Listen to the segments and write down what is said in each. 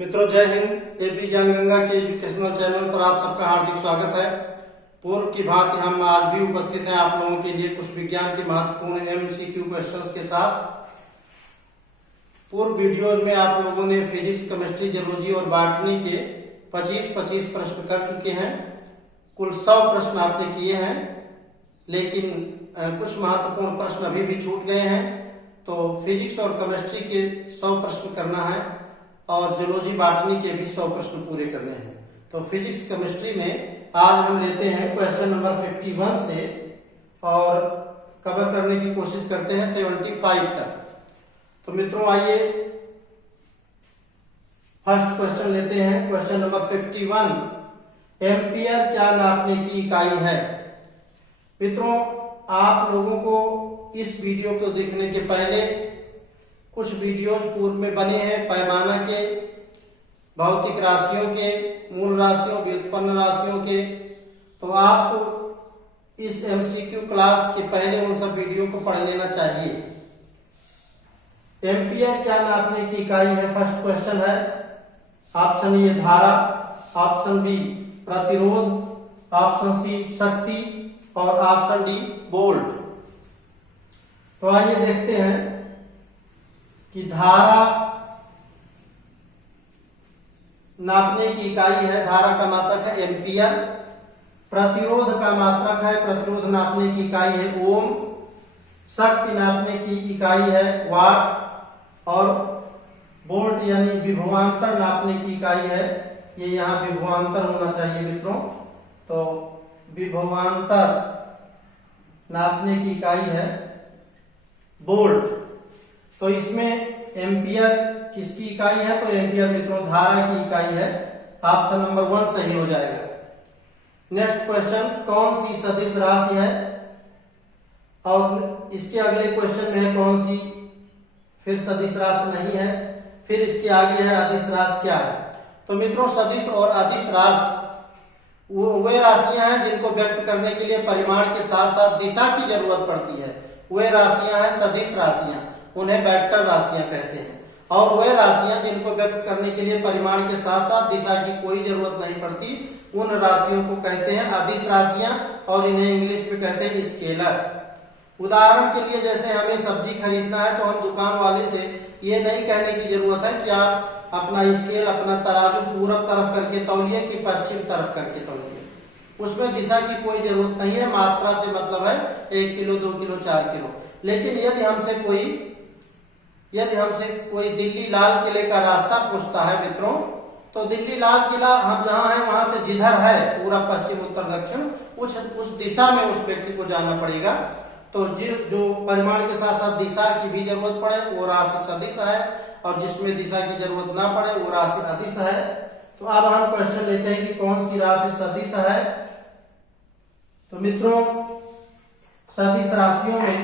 मित्रों जय हिंद। एपी ज्ञानगंगा के एजुकेशनल चैनल पर आप सबका हार्दिक स्वागत है। पूर्व की भांति हम आज भी उपस्थित हैं आप लोगों के लिए कुछ विज्ञान के महत्वपूर्ण एमसीक्यू क्वेश्चंस के साथ। पूर्व वीडियोज में आप लोगों ने फिजिक्स, केमिस्ट्री, जियोलॉजी और बॉटनी के 25 प्रश्न कर चुके हैं। कुल 100 प्रश्न आपने किए हैं, लेकिन कुछ महत्वपूर्ण प्रश्न अभी भी छूट गए हैं। तो फिजिक्स और केमिस्ट्री के 100 प्रश्न करना है और जियोलॉजी, बॉटनी के भी 100 प्रश्न पूरे करने हैं। तो फिजिक्स, केमिस्ट्री में आज हम लेते हैं क्वेश्चन नंबर 51 से और कवर करने की कोशिश करते हैं 75 तक। तो मित्रों आइए फर्स्ट क्वेश्चन लेते हैं। क्वेश्चन नंबर 51, एम्पियर क्या नापने की इकाई है? मित्रों आप लोगों को इस वीडियो को देखने के पहले कुछ वीडियोज पूर्व में बने हैं पैमाना के, भौतिक राशियों के, मूल राशियों, व्युत्पन्न राशियों के। तो आपको इस एमसीक्यू क्लास के पहले उन सब वीडियो को पढ़ लेना चाहिए। एम्पियर क्या नापने की इकाई है? फर्स्ट क्वेश्चन है। ऑप्शन ए धारा, ऑप्शन बी प्रतिरोध, ऑप्शन सी शक्ति और ऑप्शन डी वोल्ट। तो आइए देखते हैं कि धारा नापने की इकाई है, धारा का मात्रक है एम्पियर। प्रतिरोध का मात्रक है, प्रतिरोध नापने की इकाई है ओम। शक्ति नापने की इकाई है वाट। और वोल्ट यानी विभवांतर नापने की इकाई है, ये यहाँ विभवांतर होना चाहिए मित्रों। तो विभवांतर नापने की इकाई है वोल्ट। तो इसमें एम्पियर किसकी इकाई है? तो एम्पियर मित्रों धारा की इकाई है। ऑप्शन नंबर 1 सही हो जाएगा। नेक्स्ट क्वेश्चन, कौन सी सदिश राशि है? और इसके अगले क्वेश्चन में है कौन सी फिर सदिश राशि नहीं है। फिर इसके आगे है अदिश राशि क्या है? तो मित्रों सदिश और अदिश राशि वे राशियां हैं जिनको व्यक्त करने के लिए परिमाण के साथ साथ दिशा की जरूरत पड़ती है। वे राशियां हैं सदिश राशियां, उन्हें वेक्टर राशियां कहते हैं। और वे राशियां जिनको व्यक्त करने के लिए परिमाण के साथ साथ दिशा की कोई जरूरत नहीं पड़ती, उन राशियों को कहते हैं अदिश राशियां और इन्हें इंग्लिश में कहते हैं स्केलर। उदाहरण के लिए जैसे हमें सब्जी खरीदना है तो हम दुकान वाले से ये नहीं कहने की जरूरत है कि आप अपना स्केल, अपना तराजू पूरब तरफ करके तौलिए कि पश्चिम तरफ करके तौलिए। उसमें दिशा की कोई जरूरत नहीं है, मात्रा से मतलब है 1 किलो, 2 किलो, 4 किलो। लेकिन यदि हमसे कोई दिल्ली लाल किले का रास्ता पूछता है मित्रों, तो दिल्ली लाल किला हम जहां हैं वहां से जिधर है पूरा पश्चिम, उत्तर, दक्षिण, उस दिशा में उस व्यक्ति को जाना पड़ेगा। तो जो परिमाण के साथ साथ दिशा की भी जरूरत पड़े वो राशि सदिश है, और जिसमें दिशा की जरूरत ना पड़े वो राशि अदिश है। तो अब हम क्वेश्चन लेते हैं कि कौन सी राशि सदिश है। तो मित्रों सदिश राशियों में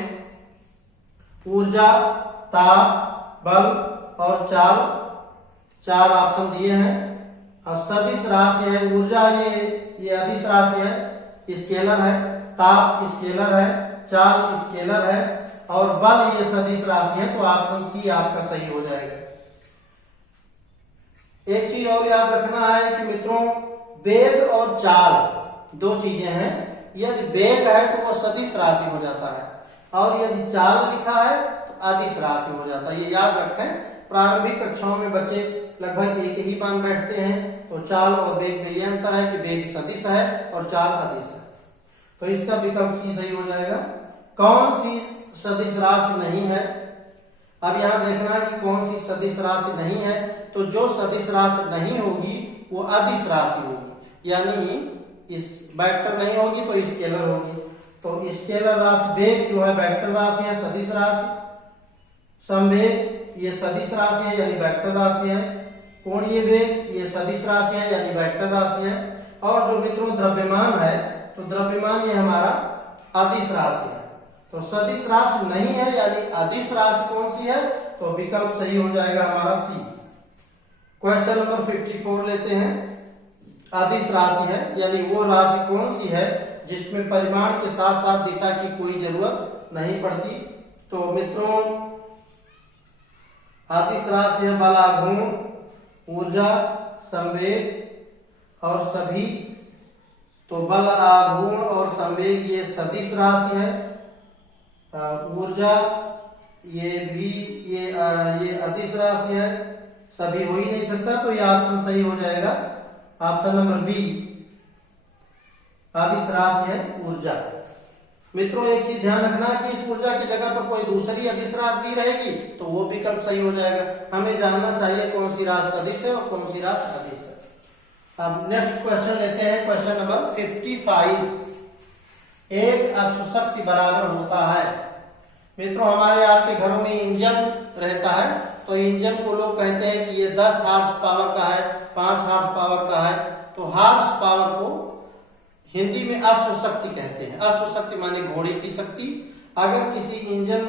ऊर्जा, ताप, बल और चाल, 4 ऑप्शन दिए हैं। और सदिश राशि है ऊर्जा, ये अदिश राशि है, स्केलर है। ताप स्केलर है, चाल स्केलर है और बल ये सदिश राशि है। तो ऑप्शन सी आपका सही हो जाएगा। एक चीज और याद रखना है कि मित्रों वेग और चाल 2 चीजें हैं। यदि वेग है तो वो सदिश राशि हो जाता है, और यदि चाल लिखा है तो अदिश राशि हो जाता है। ये याद रखें, प्रारंभिक कक्षाओं में बच्चे लगभग एक ही मान बैठते हैं। तो चाल और वेग में ये अंतर है कि वेग सदिश है और चाल अदिश है। तो इसका विकल्प सी सही हो जाएगा। कौन सी सदिश राशि नहीं है? अब यहां देखना है कि कौन सी सदिश राशि नहीं है। तो जो सदिश राशि नहीं होगी वो अदिश राशि होगी, यानी इस वेक्टर नहीं होगी तो स्केलर होगी। तो स्केलर राशि, वेग जो है वेक्टर राशि है, सदिश राशि। संवेग ये सदिश राशि है यानी वेक्टर राशि है। कोणीय वेग ये सदिश राशि है यानी वेक्टर राशि है। और जो मित्रों द्रव्यमान है, तो द्रव्यमान ये हमारा अदिश राशि है। तो सदिश राशि नहीं है यानी अदिश राशि कौन सी है? तो विकल्प सही हो जाएगा हमारा सी। क्वेश्चन नंबर 54 लेते हैं। अदिश राशि है यानी वो राशि कौन सी है जिसमें परिमाण के साथ साथ दिशा की कोई जरूरत नहीं पड़ती? तो मित्रों अदिश राशि है बलाघूर्ण, ऊर्जा, संवेग और सभी। तो बल, आघूर्ण और संवेग ये सदिश राशि है। ऊर्जा ये भी ये अदिश राशि है, सभी हो ही नहीं सकता, तो ये ऑप्शन सही हो जाएगा, ऑप्शन नंबर बी, अदिश राशि है ऊर्जा। मित्रों एक चीज ध्यान रखना कि इस ऊर्जा की जगह पर कोई दूसरी अदिश राशि दी रहेगी तो वो विकल्प सही हो जाएगा। हमें जानना चाहिए कौन सी राशि सदिश है और कौन सी राशि अदिश है। अब नेक्स्ट क्वेश्चन लेते हैं, क्वेश्चन नंबर 55। एक अश्वशक्ति बराबर होता है। मित्रों हमारे आपके घरों में इंजन रहता है, तो इंजन को लोग कहते हैं कि ये 10 हार्स पावर का है, 5 हार्स पावर का है। तो हार्स पावर को हिंदी में अश्वशक्ति कहते हैं। अश्वशक्ति माने घोड़े की शक्ति। अगर किसी इंजन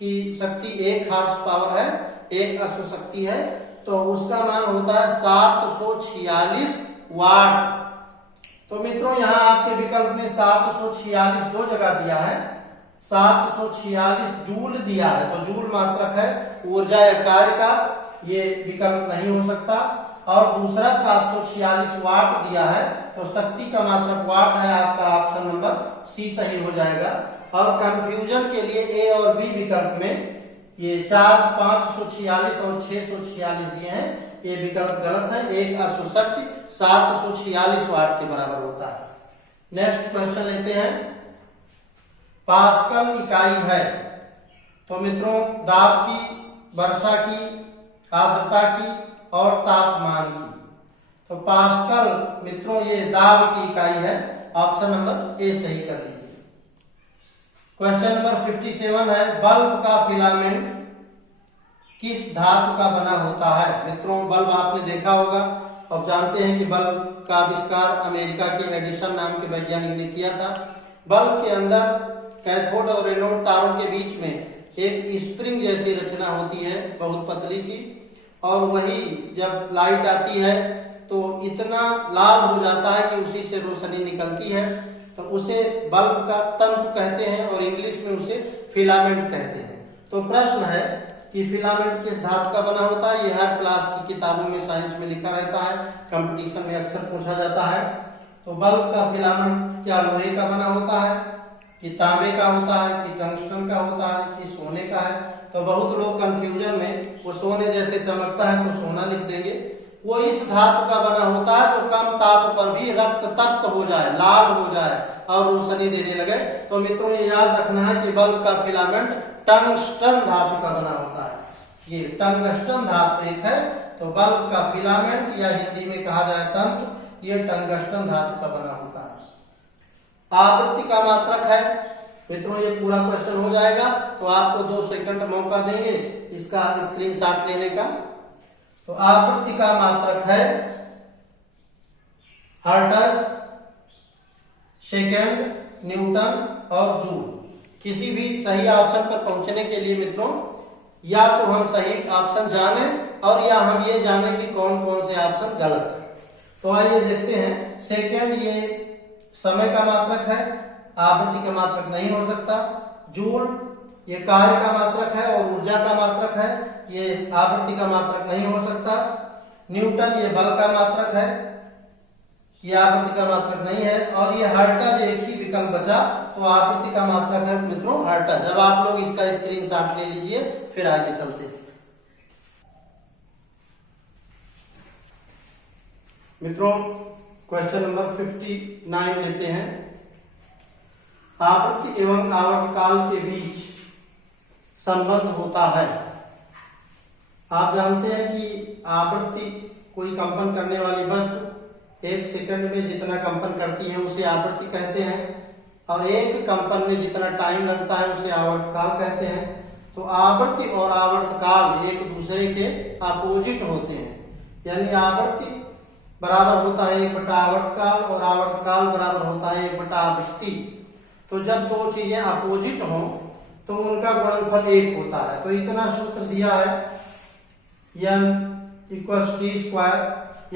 की शक्ति 1 हार्स पावर है, 1 अश्वशक्ति है, तो उसका मान होता है 746 वाट। तो मित्रों यहाँ आपके विकल्प में 746 दो जगह दिया है, 746 जूल दिया है, तो जूल मात्रक है ऊर्जा या कार्य का, ये विकल्प नहीं हो सकता। और दूसरा 746 वाट दिया है, तो शक्ति का मात्रक वाट है, आपका ऑप्शन नंबर सी सही हो जाएगा। और कंफ्यूजन के लिए ए और बी विकल्प में ये 546 और 646 दिए हैं, ये विकल्प गलत है। एक अश्वशक्ति 746 वाट के बराबर होता है। नेक्स्ट क्वेश्चन लेते हैं, पास्कल इकाई है। तो मित्रों दाब की, वर्षा की, आर्द्रता की और तापमान की। तो पास्कल मित्रों ये दाब की इकाई है, ऑप्शन नंबर ए सही कर लीजिए। क्वेश्चन नंबर 57 है, बल्ब का फिलामेंट किस धातु का बना होता है। मित्रों बल्ब आपने देखा होगा और जानते हैं कि बल्ब का आविष्कार अमेरिका के एडिसन नाम के वैज्ञानिक ने किया था। बल्ब के अंदर कैथोड और एनोड तारों के बीच में एक स्प्रिंग जैसी रचना होती है, बहुत पतली सी, और वही जब लाइट आती है तो इतना लाल हो जाता है कि उसी से रोशनी निकलती है, तो उसे बल्ब का तंतु कहते हैं और इंग्लिश में उसे फिलामेंट कहते हैं। तो प्रश्न है कि फिलामेंट किस धातु का बना होता है, ये हर क्लास की किताबों में साइंस में लिखा रहता है, कंपटीशन में अक्सर पूछा जाता है। तो बल्ब का फिलामेंट क्या लोहे का बना होता है, कि तांबे का होता है, कि टंगस्टन का होता है, कि सोने का है। तो बहुत लोग कंफ्यूजन में वो सोने जैसे चमकता है तो सोना लिख देंगे। वो इस धातु का बना होता है जो कम ताप पर भी रक्त तप्त हो जाए, लाल हो जाए और रोशनी देने लगे। तो मित्रों ये याद रखना है कि बल्ब का फिलामेंट टंगस्टन धातु का बना होता है, ये टंगस्टन धातु एक है। तो बल्ब का फिलामेंट या हिंदी में कहा जाए तंतु, ये टंगस्टन धातु का बना होता है। आवृत्ति का मात्रक है। मित्रों ये पूरा क्वेश्चन हो जाएगा तो आपको 2 सेकंड मौका देंगे इसका स्क्रीनशॉट लेने का। तो आवृत्ति का मात्रक है हर्ट्ज, सेकेंड, न्यूटन और जूल। किसी भी सही ऑप्शन पर पहुंचने के लिए मित्रों या तो हम सही ऑप्शन जाने और या हम ये जाने कि कौन कौन से ऑप्शन गलत है। तो आइए देखते हैं। सेकेंड ये समय का मात्रक है, आवृत्ति का मात्रक नहीं हो सकता। जूल ये कार्य का मात्रक है और ऊर्जा का मात्रक है, ये आवृत्ति का मात्रक नहीं हो सकता। न्यूटन ये बल का मात्रक है, ये आवृत्ति का मात्रक नहीं है। और ये हर्ट्ज एक ही विकल्प बचा, तो आवृत्ति का मात्रक है मित्रों हर्ट्ज। अब आप लोग इसका स्क्रीनशॉट ले लीजिए, फिर आगे चलते हैं। मित्रों क्वेश्चन नंबर 59 लेते हैं। आवृत्ति एवं आवर्तकाल के बीच संबंध होता है। आप जानते हैं कि आवृत्ति कोई कंपन करने वाली वस्तु 1 सेकंड में जितना कंपन करती है उसे आवृत्ति कहते हैं, और एक कंपन में जितना टाइम लगता है उसे आवर्तकाल कहते हैं। तो आवृत्ति और आवर्तकाल एक दूसरे के अपोजिट होते हैं, यानी आवृत्ति बराबर होता है 1/आवर्तकाल और आवर्तकाल बराबर होता है 1/आवृत्ति। तो जब दो चीजें अपोजिट हों तो उनका गुणनफल 1 होता है। तो इतना सूत्र दिया है, n = t²,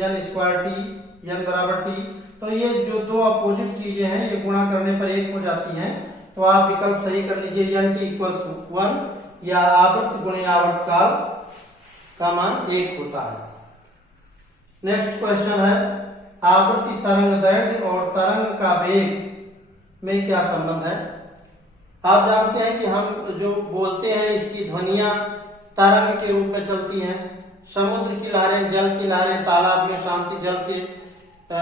n² t, n बराबर t। तो ये जो दो अपोजिट चीजें हैं ये गुणा करने पर 1 हो जाती हैं। तो आप विकल्प सही कर लीजिए, n t = 1 या आवृत्ति गुणे आवर्तकाल का मान 1 होता है। नेक्स्ट क्वेश्चन है, आवृत्ति तरंग दैर्घ्य और तरंग का वेग में क्या संबंध है। आप जानते हैं कि हम जो बोलते हैं इसकी ध्वनियां तरंग के रूप में चलती हैं। समुद्र की लहरें, जल की लहरें, तालाब में शांति जल के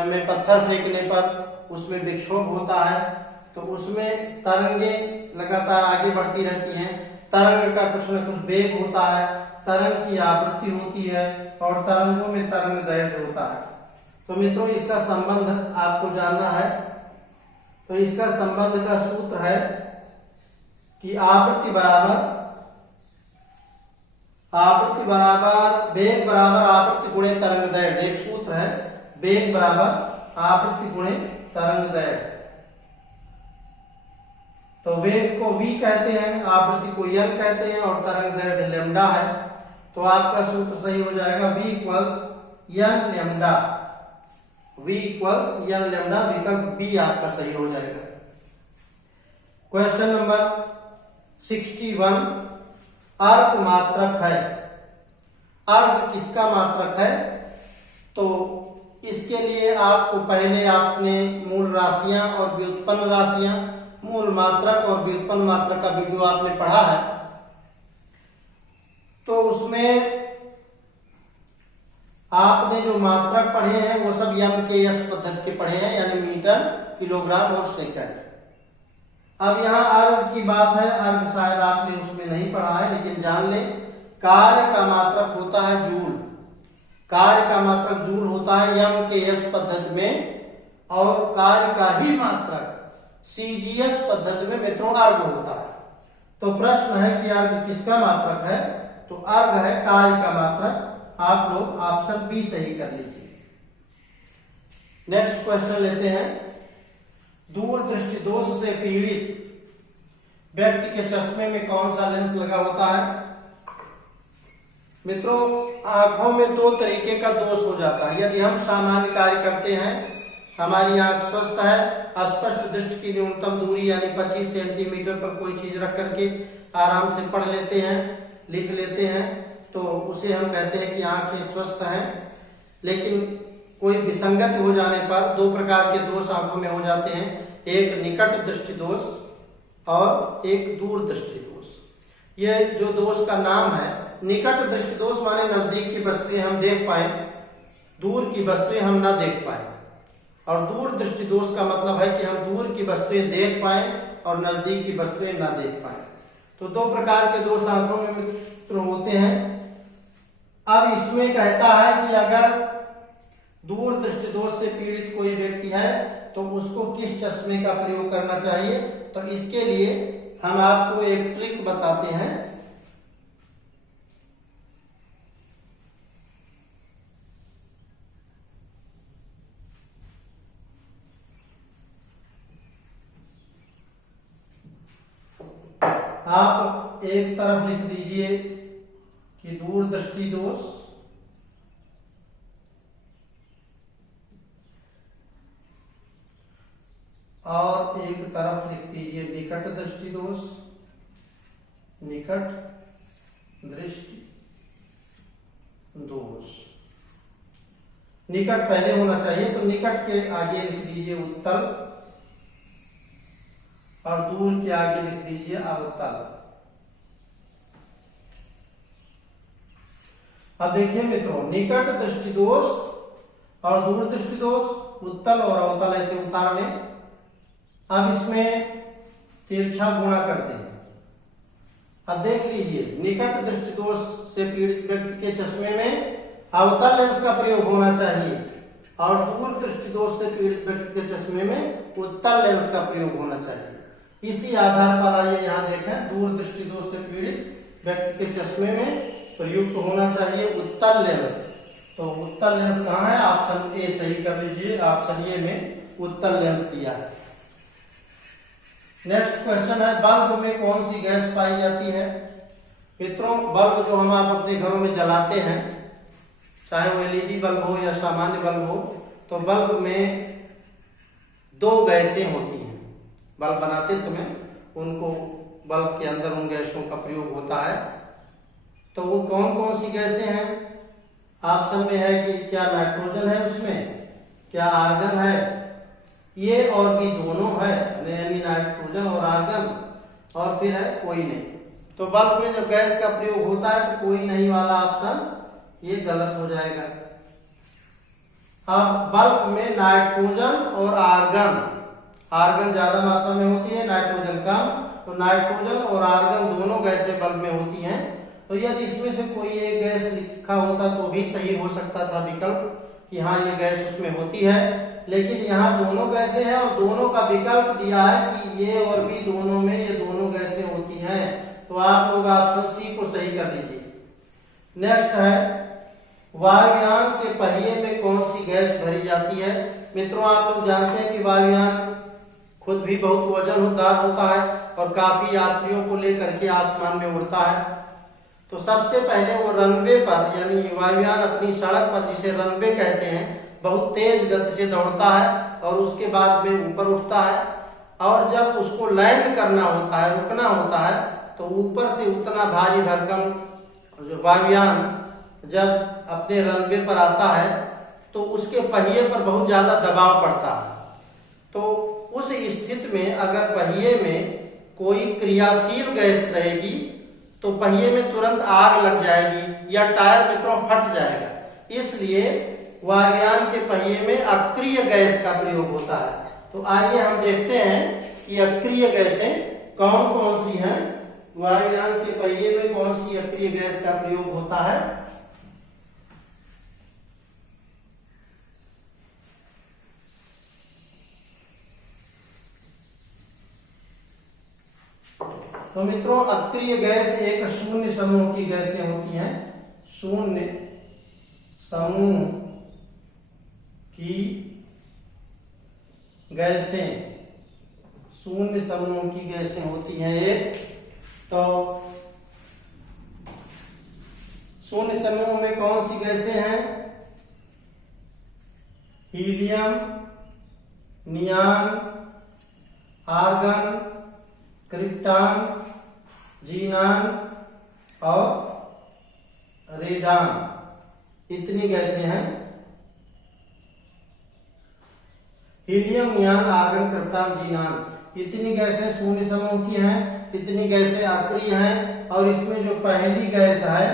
में पत्थर फेंकने पर उसमें विक्षोभ होता है, तो उसमें तरंगे लगातार आगे बढ़ती रहती हैं। तरंग का कुछ न कुछ वेग होता है, तरंग की आवृत्ति होती है और तरंगों में तरंग दैर्घ्य होता है। तो मित्रों इसका संबंध आपको जानना है। तो इसका संबंध का सूत्र है कि आवृत्ति बराबर वेग बराबर आवृत्ति गुणे तरंग दैर्घ्य। एक सूत्र है, वेग बराबर आवृत्ति गुणे तरंग दैर्घ्य। तो वेग को v कहते हैं, आवृत्ति को n कहते हैं और तरंग दैर्घ्य लैम्डा है। तो आपका सूत्र सही हो जाएगा v equals n lambda. v equals n lambda, विकल्प b आपका सही हो जाएगा। क्वेश्चन नंबर 61, अर्घ मात्रक है। अर्घ किसका मात्रक है? तो इसके लिए आपको पहले आपने मूल राशियां और व्युत्पन्न राशियां, मूल मात्रक और व्युत्पन्न मात्रक का वीडियो आपने पढ़ा है। तो उसमें आपने जो मात्रक पढ़े हैं वो सब MKS पद्धति के पढ़े हैं, यानी मीटर, किलोग्राम और सेकंड। अब यहाँ अर्घ की बात है, अर्घ शायद आपने उसमें नहीं पढ़ा है, लेकिन जान लें कार्य का मात्रक होता है जूल। कार्य का मात्रक जूल होता है MKS पद्धति में, और कार्य का ही मात्रक CGS पद्धति में मित्रों अर्घ होता है। तो प्रश्न है कि अर्घ किसका मात्रक है? तो अर्घ है कार्य का मात्रक। आप लोग ऑप्शन बी सही कर लीजिए। नेक्स्ट क्वेश्चन लेते हैं, दूर दृष्टि दोष से पीड़ित व्यक्ति के चश्मे में कौन सा लेंस लगा होता है? मित्रों आंखों में दो तरीके का दोष हो जाता है। यदि हम सामान्य कार्य करते हैं, हमारी आंख स्वस्थ है, स्पष्ट दृष्टि की न्यूनतम दूरी यानी 25 सेंटीमीटर पर कोई चीज रख करके आराम से पढ़ लेते हैं, लिख लेते हैं, तो उसे हम कहते हैं कि आंखें स्वस्थ हैं। लेकिन कोई विसंगति हो जाने पर दो प्रकार के दोष आंखों में हो जाते हैं, एक निकट दृष्टि दोष और एक दूर दृष्टि दोष। ये जो दोष का नाम है, निकट दृष्टि दोष माने नजदीक की वस्तुएं हम देख पाए, दूर की वस्तुएं हम ना देख पाए। और दूर दृष्टि दोष का मतलब है कि हम दूर की वस्तुएं देख पाए और नजदीक की वस्तुएं ना देख पाए। तो दो प्रकार के दोष आंखों में मित्र होते हैं। अब इसमें कहता है कि अगर दूर दृष्टि दोष से पीड़ित कोई व्यक्ति है तो उसको किस चश्मे का प्रयोग करना चाहिए। तो इसके लिए हम आपको एक ट्रिक बताते हैं। आप एक तरफ लिख दीजिए कि दूर दृष्टि दोष, और एक तरफ लिख दीजिए निकट दृष्टि दोष, निकट दृष्टि दोष। निकट पहले होना चाहिए, तो निकट के आगे लिख दीजिए उत्तल और दूर के आगे लिख दीजिए अवतल। अब देखिए मित्रों, निकट दृष्टि दोष और दूर दृष्टि दोष, उत्तल और अवतल ऐसे उतार लें। अब इसमें तिरछा गुणा करते हैं। अब देख लीजिए, निकट दृष्टि दोष से पीड़ित व्यक्ति के चश्मे में अवतल लेंस का प्रयोग होना चाहिए और दूर दृष्टि दोष से पीड़ित व्यक्ति के चश्मे में उत्तल लेंस का प्रयोग होना चाहिए। इसी आधार पर आइए यहाँ देखें, दूर दृष्टि दोष से पीड़ित व्यक्ति के चश्मे में प्रयुक्त होना चाहिए उत्तल लेंस। तो उत्तल लेंस कहाँ है? ऑप्शन ए सही कर लीजिए। ऑप्शन ए में उत्तल लेंस दिया है। नेक्स्ट क्वेश्चन है, बल्ब में कौन सी गैस पाई जाती है? मित्रों बल्ब जो हम आप अपने घरों में जलाते हैं, चाहे वो LED बल्ब हो या सामान्य बल्ब हो, तो बल्ब में दो गैसें होती हैं। बल्ब बनाते समय उनको बल्ब के अंदर उन गैसों का प्रयोग होता है। तो वो कौन कौन सी गैसें हैं? ऑप्शन में है कि क्या नाइट्रोजन है उसमें, क्या आर्गन है, ये और भी दोनों है, यानी नाइट्रोजन और आर्गन, और फिर है कोई नहीं। तो बल्ब में जब गैस का प्रयोग होता है तो कोई नहीं वाला ऑप्शन ये गलत हो जाएगा। अब बल्ब में नाइट्रोजन और आर्गन ज्यादा मात्रा में होती है, नाइट्रोजन कम, तो नाइट्रोजन और आर्गन दोनों गैसें बल्ब में होती हैं। तो यदि इसमें से कोई एक गैस लिखा होता तो भी सही हो सकता था विकल्प कि हाँ ये गैस उसमें होती है, लेकिन यहाँ दोनों गैसें हैं और दोनों का विकल्प दिया है कि ये और भी दोनों में ये दोनों गैसें होती हैं। तो आप लोग ऑप्शन सी को सही कर लीजिए। नेक्स्ट है वायुयान के पहिए में कौन सी गैस भरी जाती है। मित्रों आप लोग जानते हैं कि वायुयान खुद भी बहुत वजनदार होता है और काफी यात्रियों को लेकर के आसमान में उड़ता है। तो सबसे पहले वो रनवे पर, यानी वायुयान अपनी सड़क पर, जिसे रनवे कहते हैं, बहुत तेज गति से दौड़ता है और उसके बाद में ऊपर उठता है, और जब उसको लैंड करना होता है, रुकना होता है, तो ऊपर से उतना भारी भरकम जो वायुयान जब अपने रनवे पर आता है तो उसके पहिए पर बहुत ज्यादा दबाव पड़ता है। तो उस स्थिति में अगर पहिए में कोई क्रियाशील गैस रहेगी तो पहिए में तुरंत आग लग जाएगी या टायर मित्रों फट जाएगा। इसलिए वायुयान के पहिए में अक्रिय गैस का प्रयोग होता है। तो आइए हम देखते हैं कि अक्रिय गैसें कौन कौन सी हैं। वायुयान के पहिए में कौन सी अक्रिय गैस का प्रयोग होता है। तो मित्रों अक्रिय गैस एक शून्य समूह की गैसें होती हैं। शून्य समूह की गैसें, शून्य समूह की गैसें होती हैं एक। तो शून्य समूह में कौन सी गैसें हैं। हीलियम, नियान, आर्गन, क्रिप्टॉन, जीनान और रेडान, इतनी गैसें हैं। हीलियम, नियान, आर्गन, क्रिप्टॉन, जीनान, इतनी गैसें शून्य समूह की हैं, इतनी गैसें अक्रिय हैं। और इसमें जो पहली गैस है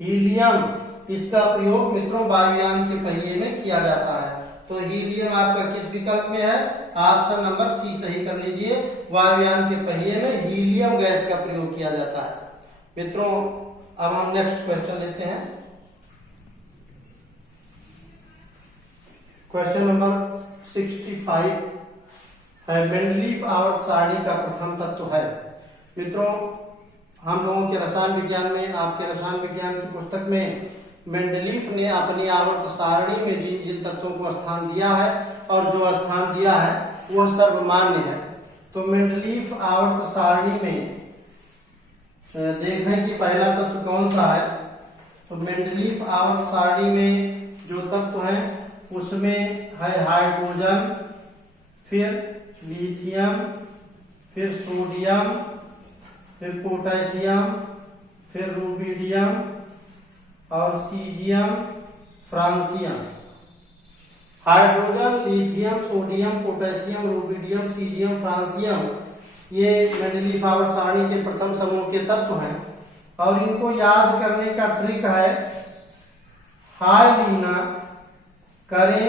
हीलियम, इसका प्रयोग मित्रों वायुयान के पहिए में किया जाता है। तो हीलियम आपका किस विकल्प में है। ऑप्शन नंबर सी सही कर लीजिए। वायुयान के पहिए में हीलियम गैस का प्रयोग किया जाता है। मित्रों अब हम नेक्स्ट क्वेश्चन लेते हैं। क्वेश्चन नंबर 65 है मेंडलीफ आवर्त सारणी का प्रथम तत्व है। मित्रों हम लोगों के रसायन विज्ञान में, आपके रसायन विज्ञान की पुस्तक में मेंडलीफ ने अपनी आवर्त सारणी में जिन जिन तत्वों को स्थान दिया है और जो स्थान दिया है वह सर्वमान्य है। तो मेंडलीफ आवर्त सारणी में देखें कि पहला तत्व कौन सा है। तो मेंडलीफ आवर्त सारणी में जो तत्व है उसमें है हाइड्रोजन, फिर लिथियम, फिर सोडियम, फिर पोटेशियम, फिर रुबिडियम और caesium, francium. Hydrogen, lithium, sodium, potassium, rubidium, caesium, francium, ये मेंडलीफ आवर्त सारणी के प्रथम समूह के तत्व हैं। और इनको याद करने का ट्रिक है, हाय लीना करें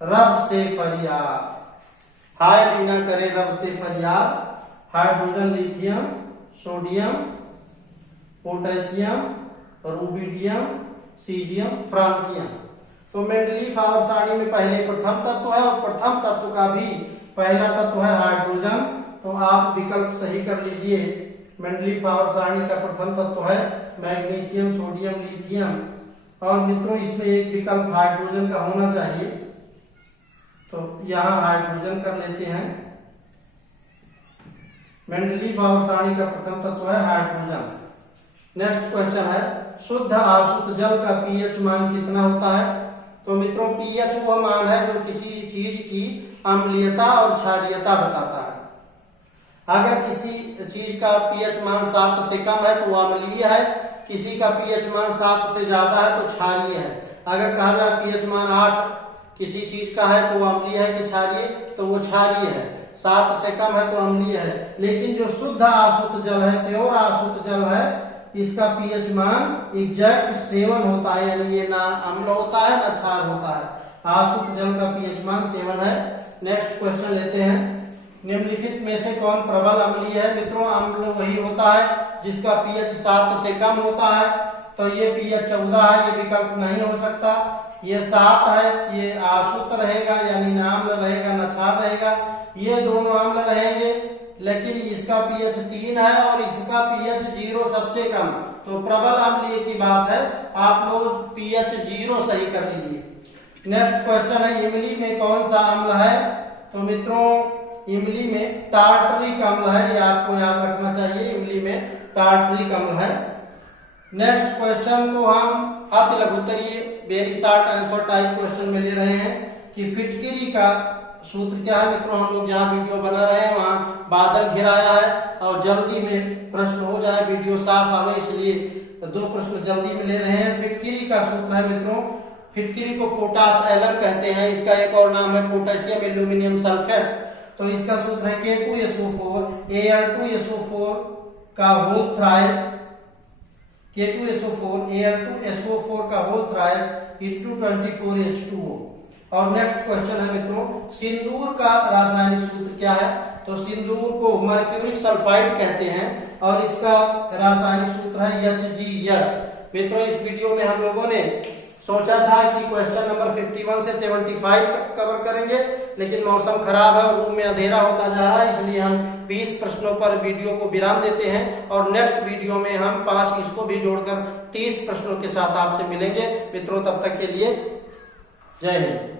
रब से फरियाद। हाय लीना करें रब से फरियाद। Hydrogen, lithium, sodium, potassium, rubidium, caesium, francium. तो मेंडलीफ आवर्त सारणी में पहले प्रथम तत्व है और प्रथम तत्व का भी पहला तत्व है हाइड्रोजन। तो आप विकल्प सही कर लीजिए। मेंडलीफ आवर्त सारणी का प्रथम तत्व है मैग्नीशियम, सोडियम, लिथियम। और मित्रों इसमें एक विकल्प हाइड्रोजन का होना चाहिए, तो यहाँ हाइड्रोजन कर लेते हैं। मेंडलीफ आवर्त सारणी का प्रथम तत्व है हाइड्रोजन। नेक्स्ट क्वेश्चन है शुद्ध आशुद्ध जल का पीएच मान कितना होता है। तो मित्रों पीएच वह मान है जो किसी चीज की अम्लीयता और क्षारीयता बताता है। अगर किसी चीज का पीएच मान 7 से कम है तो वह अम्लीय है, किसी का पीएच मान 7 से ज्यादा है तो क्षारीय है। अगर कहा जाए पीएच मान 8 किसी चीज का है तो वो अम्लीय है कि क्षारीय, तो वो क्षारीय है। 7 से कम है तो अम्लीय है। लेकिन जो शुद्ध आसुत जल है, प्योर आसुत जल है, इसका पीएच मान एग्जैक्ट 7 होता है, यानी ये ना अम्ल होता है ना क्षार होता है। आसुत जल का पीएच मान 7 है। नेक्स्ट क्वेश्चन लेते हैं। निम्नलिखित में से कौन प्रबल अम्लीय है? मित्रों, अम्ल वही होता है जिसका पीएच 7 से कम होता है। तो ये पीएच 14 है, ये विकल्प नहीं हो सकता। ये 7 है, ये आसुत रहेगा, यानी न अम्ल रहेगा न क्षार रहेगा। ये दोनों अम्ल रहेंगे, लेकिन इसका पीएच 3 है और इसका पीएच 0 सबसे कम। तो प्रबल अम्लीय की बात है, आप लोग पीएच 0 सही कर लीजिए। नेक्स्ट क्वेश्चन है, इमली में कौन सा अम्ल है? तो मित्रों, इमली में टार्टरिक अम्ल है, ये आपको याद रखना चाहिए। इमली में टार्टरिक अम्ल है। नेक्स्ट क्वेश्चन को हम अति लघुत्तरीय very short answer type question में ले रहे हैं कि फिटकरी का सूत्र क्या है। मित्रों, हम लोग जहाँ वीडियो बना रहे हैं वहां बादल घिराया है और जल्दी में प्रश्न हो जाए, वीडियो साफ आवे, इसलिए 2 प्रश्न जल्दी में ले रहे हैं। फिटकरी का सूत्र है मित्रों, फिटकरी को पोटास एलम कहते हैं, इसका एक और नाम है पोटेशियम एल्यूमिनियम सल्फेट। तो इसका सूत्र है K2SO4 Al2SO4 का होल थ्राइड, K2SO4 Al2SO4 का होल थ्राइड इंटू 24H2O। और नेक्स्ट क्वेश्चन है मित्रों, सिंदूर का रासायनिक सूत्र क्या है? तो सिंदूर को मर्क्यूरिक सल्फाइड कहते हैं और इसका रासायनिक सूत्र है HgS। मित्रों, इस वीडियो में हम लोगों ने सोचा था कि क्वेश्चन नंबर 51 से 75 कवर करेंगे, लेकिन मौसम खराब है और रूम में अंधेरा होता जा रहा है, इसलिए हम 20 प्रश्नों पर वीडियो को विराम देते हैं और नेक्स्ट वीडियो में हम 5 इसको भी जोड़कर 30 प्रश्नों के साथ आपसे मिलेंगे। मित्रों, तब तक के लिए जय हिंद।